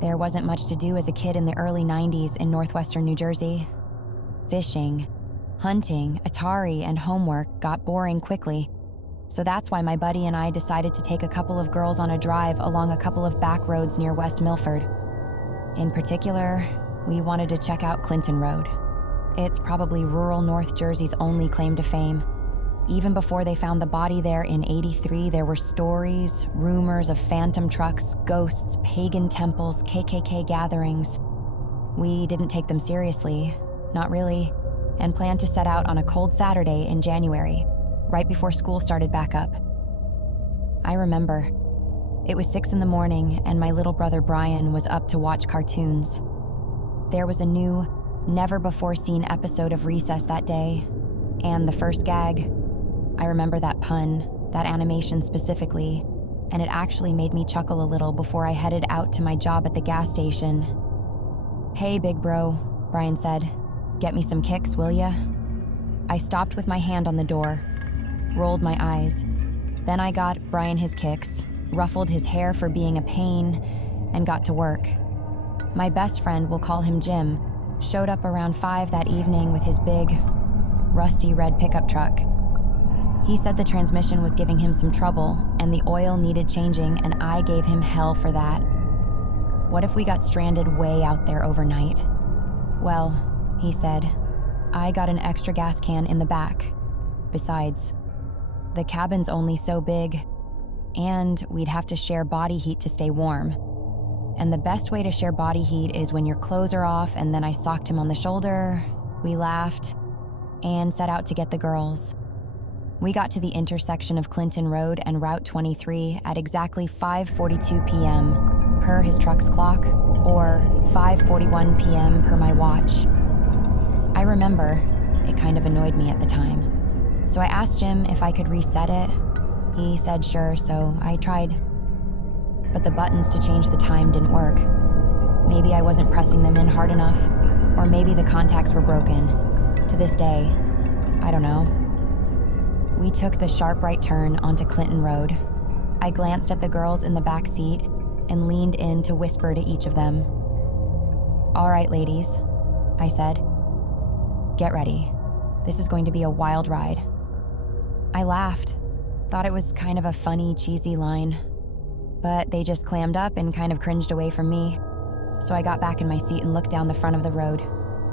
There wasn't much to do as a kid in the early 90s in northwestern New Jersey. Fishing, hunting, Atari, and homework got boring quickly. So that's why my buddy and I decided to take a couple of girls on a drive along a couple of back roads near West Milford. In particular, we wanted to check out ClintonRoad. It's probably rural North Jersey's only claim to fame. Even before they found the body there in '83, there were stories, rumors of phantom trucks, ghosts, pagan temples, KKK gatherings. We didn't take them seriously, not really, and planned to set out on a cold Saturday in January, right before school started back up. I remember. It was 6 a.m, and my little brother Brian was up to watch cartoons. There was a new, never-before-seen episode of Recess that day, and the first gag. I remember that pun, that animation specifically, and it actually made me chuckle a little before I headed out to my job at the gas station. "Hey, big bro," Brian said. "Get me some kicks, will ya?" I stopped with my hand on the door, rolled my eyes. Then I got Brian his kicks, ruffled his hair for being a pain, and got to work. My best friend, we'll call him Jim, showed up around 5 that evening with his big, rusty red pickup truck. He said the transmission was giving him some trouble and the oil needed changing, and I gave him hell for that. What if we got stranded way out there overnight? "Well," he said, "I got an extra gas can in the back. Besides, the cabin's only so big, and we'd have to share body heat to stay warm. And the best way to share body heat is when your clothes are off." And then I socked him on the shoulder, we laughed, and set out to get the girls. We got to the intersection of ClintonRoad and Route 23 at exactly 5:42 p.m. per his truck's clock, or 5:41 p.m. per my watch. I remember, it kind of annoyed me at the time. So I asked Jim if I could reset it. He said sure, so I tried. But the buttons to change the time didn't work. Maybe I wasn't pressing them in hard enough, or maybe the contacts were broken. To this day, I don't know. We took the sharp right turn onto ClintonRoad. I glanced at the girls in the back seat and leaned in to whisper to each of them. "All right, ladies," I said. "Get ready. This is going to be a wild ride." I laughed, thought it was kind of a funny, cheesy line, but they just clammed up and kind of cringed away from me. So I got back in my seat and looked down the front of the road.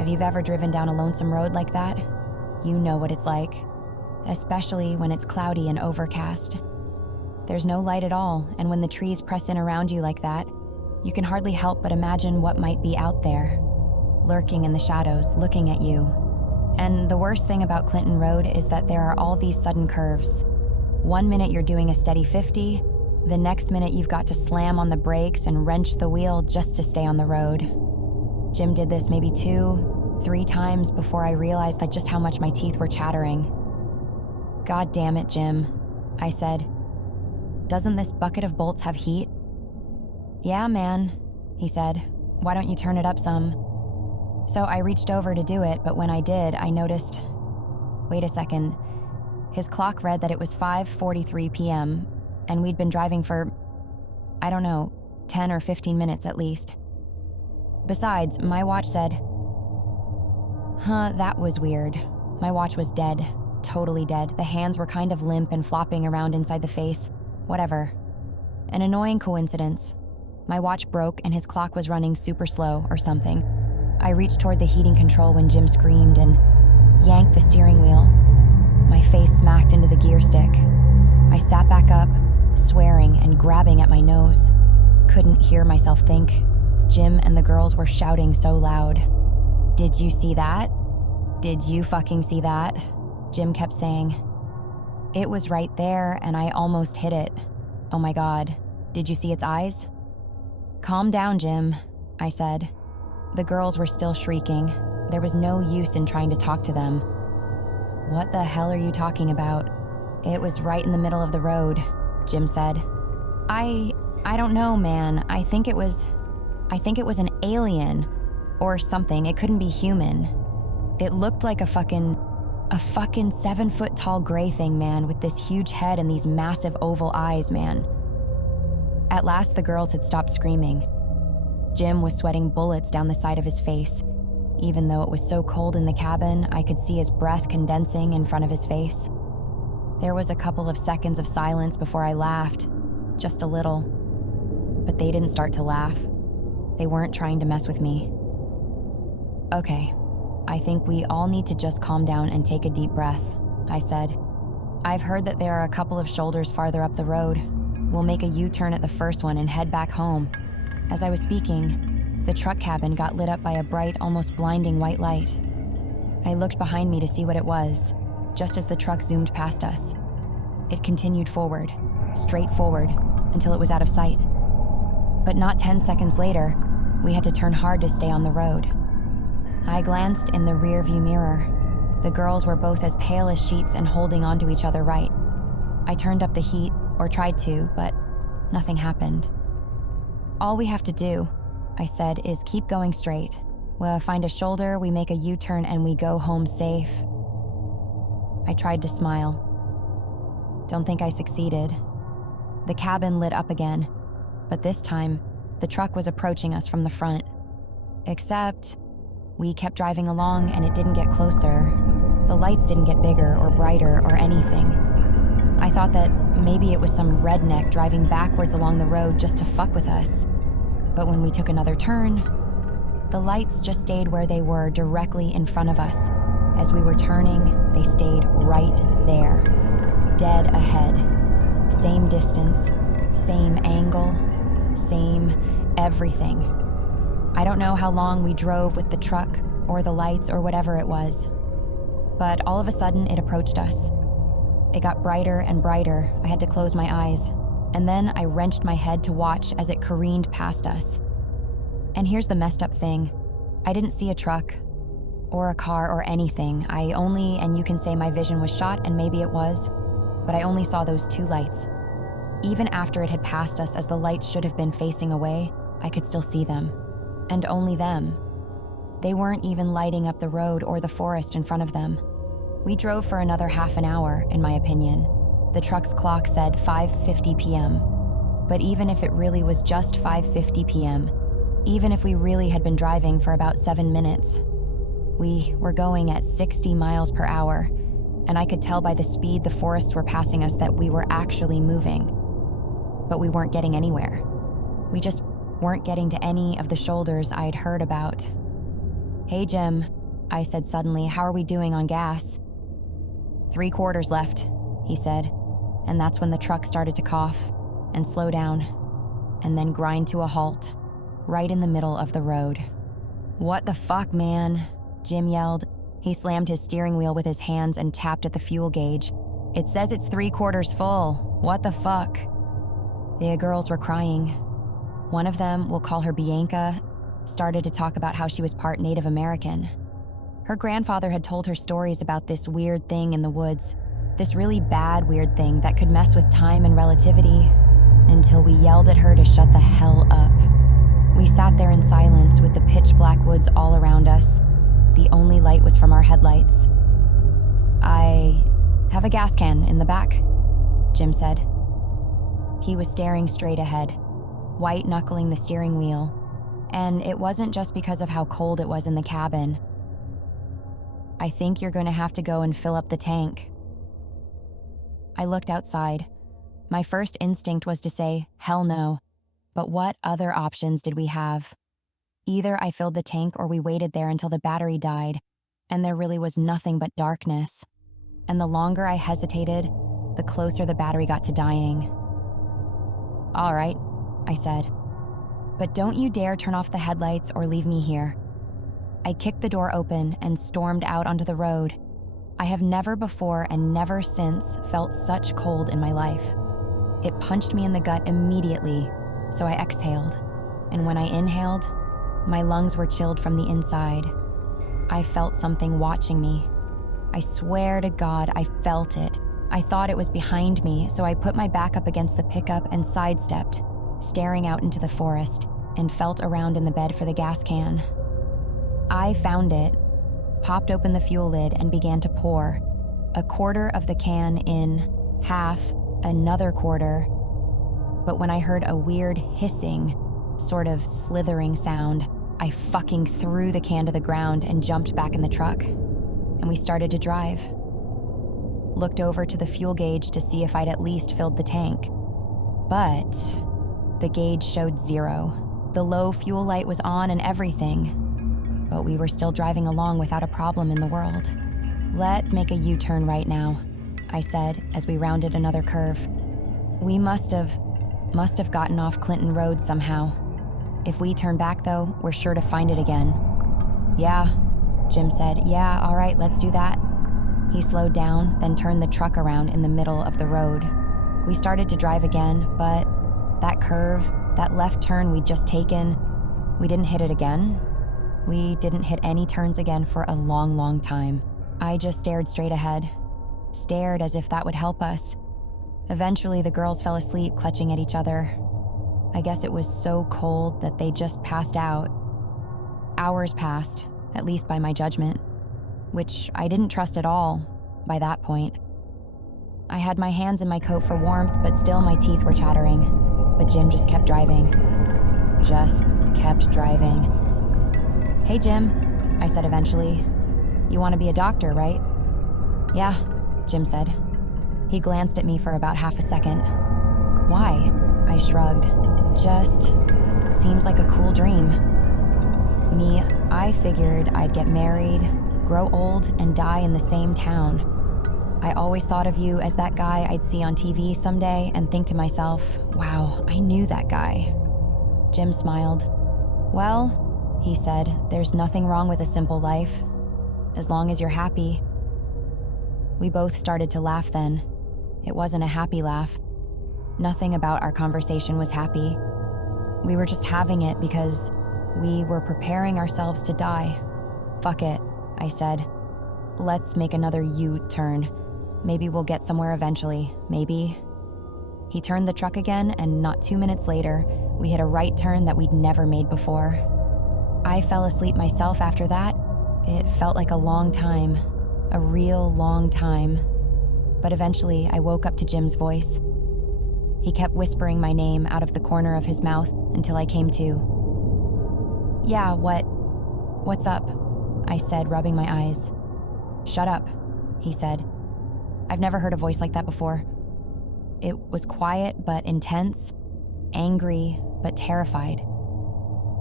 If you've ever driven down a lonesome road like that, you know what it's like, especially when it's cloudy and overcast. There's no light at all, and when the trees press in around you like that, you can hardly help but imagine what might be out there, lurking in the shadows, looking at you. And the worst thing about ClintonRoad is that there are all these sudden curves. One minute you're doing a steady 50, the next minute you've got to slam on the brakes and wrench the wheel just to stay on the road. Jim did this maybe 2, 3 times before I realized that just how much my teeth were chattering. "God damn it, Jim," I said. "Doesn't this bucket of bolts have heat?" "Yeah, man," he said. "Why don't you turn it up some?" So I reached over to do it, but when I did, I noticed, wait a second, his clock read that it was 5:43 p.m., and we'd been driving for, I don't know, 10 or 15 minutes at least. Besides, my watch said, that was weird. My watch was dead, totally dead. The hands were kind of limp and flopping around inside the face. Whatever. An annoying coincidence. My watch broke and his clock was running super slow or something. I reached toward the heating control when Jim screamed and yanked the steering wheel. My face smacked into the gear stick. I sat back up, swearing and grabbing at my nose. Couldn't hear myself think. Jim and the girls were shouting so loud. "Did you see that? Did you fucking see that?" Jim kept saying. It was right there and I almost hit it. Oh my God, did you see its eyes? "Calm down, Jim," I said. The girls were still shrieking. There was no use in trying to talk to them. "What the hell are you talking about? It was right in the middle of the road," Jim said. I don't know, man. I think it was an alien or something. It couldn't be human. It looked like a fucking 7-foot tall gray thing, man, with this huge head and these massive oval eyes, man. At last, the girls had stopped screaming. Jim was sweating bullets down the side of his face. Even though it was so cold in the cabin, I could see his breath condensing in front of his face. There was a couple of seconds of silence before I laughed, just a little. But they didn't start to laugh. They weren't trying to mess with me. Okay, I think we all need to just calm down and take a deep breath, I said. I've heard that there are a couple of shoulders farther up the road. We'll make a U-turn at the first one and head back home. As I was speaking, the truck cabin got lit up by a bright, almost blinding white light. I looked behind me to see what it was, just as the truck zoomed past us. It continued forward, straight forward, until it was out of sight. But not 10 seconds later, we had to turn hard to stay on the road. I glanced in the rearview mirror. The girls were both as pale as sheets and holding onto each other right. I turned up the heat, or tried to, but nothing happened. All we have to do, I said, is keep going straight. We'll find a shoulder, we make a U-turn, and we go home safe. I tried to smile. Don't think I succeeded. The cabin lit up again, but this time, the truck was approaching us from the front. Except, we kept driving along and it didn't get closer. The lights didn't get bigger or brighter or anything. I thought that maybe it was some redneck driving backwards along the road just to fuck with us. But when we took another turn, the lights just stayed where they were, directly in front of us. As we were turning, they stayed right there, dead ahead. Same distance, same angle, same everything. I don't know how long we drove with the truck or the lights or whatever it was, but all of a sudden it approached us. It got brighter and brighter. I had to close my eyes, and then I wrenched my head to watch as it careened past us. And here's the messed up thing. I didn't see a truck or a car or anything. And you can say my vision was shot, and maybe it was, but I only saw those two lights. Even after it had passed us, as the lights should have been facing away, I could still see them. And only them. They weren't even lighting up the road or the forest in front of them. We drove for another half an hour, in my opinion. The truck's clock said 5:50 p.m. But even if it really was just 5:50 p.m., even if we really had been driving for about 7 minutes, we were going at 60 miles per hour, and I could tell by the speed the forests were passing us that we were actually moving. But we weren't getting anywhere. We just weren't getting to any of the shoulders I'd heard about. Hey, Jim, I said suddenly, how are we doing on gas? 3/4 left, he said, and that's when the truck started to cough and slow down and then grind to a halt right in the middle of the road. What the fuck, man? Jim yelled. He slammed his steering wheel with his hands and tapped at the fuel gauge. It says it's 3/4 full. What the fuck? The girls were crying. One of them, we'll call her Bianca, started to talk about how she was part Native American. Her grandfather had told her stories about this weird thing in the woods, this really bad weird thing that could mess with time and relativity, until we yelled at her to shut the hell up. We sat there in silence with the pitch black woods all around us. The only light was from our headlights. I have a gas can in the back, Jim said. He was staring straight ahead, white-knuckling the steering wheel, and it wasn't just because of how cold it was in the cabin. I think you're going to have to go and fill up the tank. I looked outside. My first instinct was to say, hell no, but what other options did we have? Either I filled the tank or we waited there until the battery died, and there really was nothing but darkness. And the longer I hesitated, the closer the battery got to dying. All right, I said. But don't you dare turn off the headlights or leave me here. I kicked the door open and stormed out onto the road. I have never before and never since felt such cold in my life. It punched me in the gut immediately, so I exhaled. And when I inhaled, my lungs were chilled from the inside. I felt something watching me. I swear to God, I felt it. I thought it was behind me, so I put my back up against the pickup and sidestepped, staring out into the forest, and felt around in the bed for the gas can. I found it, popped open the fuel lid, and began to pour. 1/4 of the can in, half, another quarter. But when I heard a weird hissing, sort of slithering sound, I fucking threw the can to the ground and jumped back in the truck. And we started to drive. Looked over to the fuel gauge to see if I'd at least filled the tank. But the gauge showed 0. The low fuel light was on and everything. But we were still driving along without a problem in the world. "Let's make a U-turn right now," I said as we rounded another curve. "We must have gotten off ClintonRoad somehow. If we turn back though, we're sure to find it again." "Yeah," Jim said. "Yeah, all right, let's do that." He slowed down, then turned the truck around in the middle of the road. We started to drive again, but that curve, that left turn we'd just taken, we didn't hit it again. We didn't hit any turns again for a long, long time. I just stared straight ahead. Stared as if that would help us. Eventually, the girls fell asleep, clutching at each other. I guess it was so cold that they just passed out. Hours passed, at least by my judgment, which I didn't trust at all by that point. I had my hands in my coat for warmth, but still my teeth were chattering. But Jim just kept driving. Just kept driving. "Hey, Jim," I said eventually. "You want to be a doctor, right?" "Yeah," Jim said. He glanced at me for about half a second. "Why?" I shrugged. "Just seems like a cool dream." I figured I'd get married, grow old, and die in the same town. I always thought of you as that guy I'd see on TV someday and think to myself, wow, I knew that guy. Jim smiled. "Well," he said, "there's nothing wrong with a simple life, as long as you're happy." We both started to laugh then. It wasn't a happy laugh. Nothing about our conversation was happy. We were just having it because we were preparing ourselves to die. "Fuck it," I said. "Let's make another U-turn. Maybe we'll get somewhere eventually, maybe." He turned the truck again, and not 2 minutes later, we hit a right turn that we'd never made before. I fell asleep myself after that. It felt like a long time, a real long time. But eventually, I woke up to Jim's voice. He kept whispering my name out of the corner of his mouth until I came to. "Yeah, what's up?" I said, rubbing my eyes. "Shut up," he said. I've never heard a voice like that before. It was quiet but intense, angry but terrified.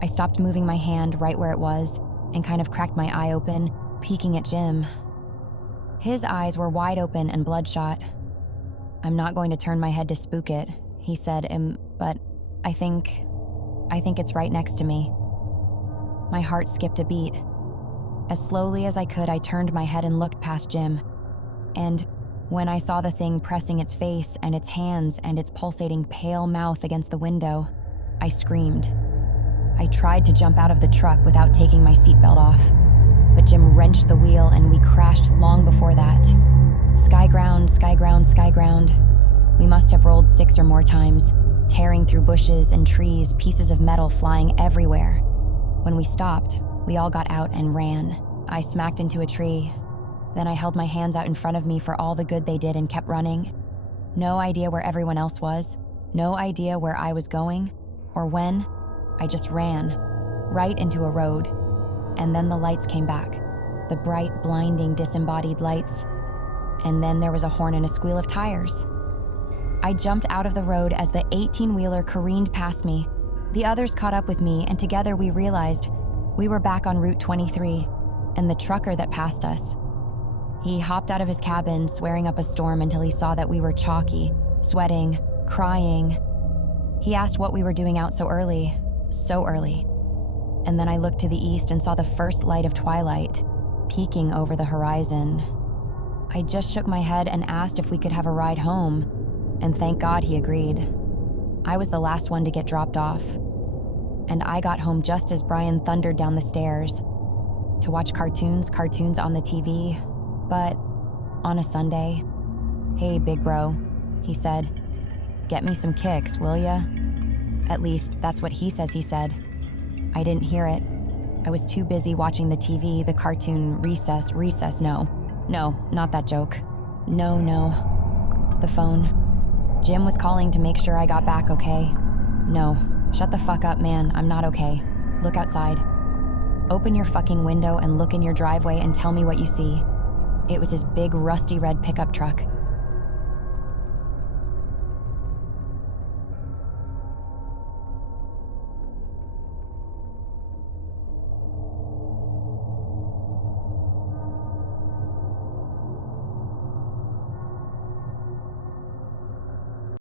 I stopped moving my hand right where it was and kind of cracked my eye open, peeking at Jim. His eyes were wide open and bloodshot. "I'm not going to turn my head to spook it," he said, "but I think it's right next to me." My heart skipped a beat. As slowly as I could, I turned my head and looked past Jim. And when I saw the thing pressing its face and its hands and its pulsating pale mouth against the window, I screamed. I tried to jump out of the truck without taking my seatbelt off, but Jim wrenched the wheel and we crashed long before that. Sky ground, sky ground, sky ground. We must have rolled 6 or more times, tearing through bushes and trees, pieces of metal flying everywhere. When we stopped, we all got out and ran. I smacked into a tree. Then I held my hands out in front of me for all the good they did and kept running. No idea where everyone else was, no idea where I was going, or when. I just ran, right into a road. And then the lights came back, the bright, blinding, disembodied lights. And then there was a horn and a squeal of tires. I jumped out of the road as the 18-wheeler careened past me. The others caught up with me, and together we realized we were back on Route 23, and the trucker that passed us. He hopped out of his cabin, swearing up a storm until he saw that we were chalky, sweating, crying. He asked what we were doing out so early. And then I looked to the east and saw the first light of twilight, peeking over the horizon. I just shook my head and asked if we could have a ride home, and thank God he agreed. I was the last one to get dropped off, and I got home just as Brian thundered down the stairs to watch cartoons on the TV, but on a Sunday. "Hey, big bro," he said. "Get me some kicks, will ya?" At least, that's what he says he said. I didn't hear it. I was too busy watching the TV, the cartoon Recess, no, not that joke. No. The phone. Jim was calling to make sure I got back okay. No, Shut the fuck up, man. I'm not okay. Look outside. Open your fucking window and look in your driveway and tell me what you see. It was his big rusty red pickup truck.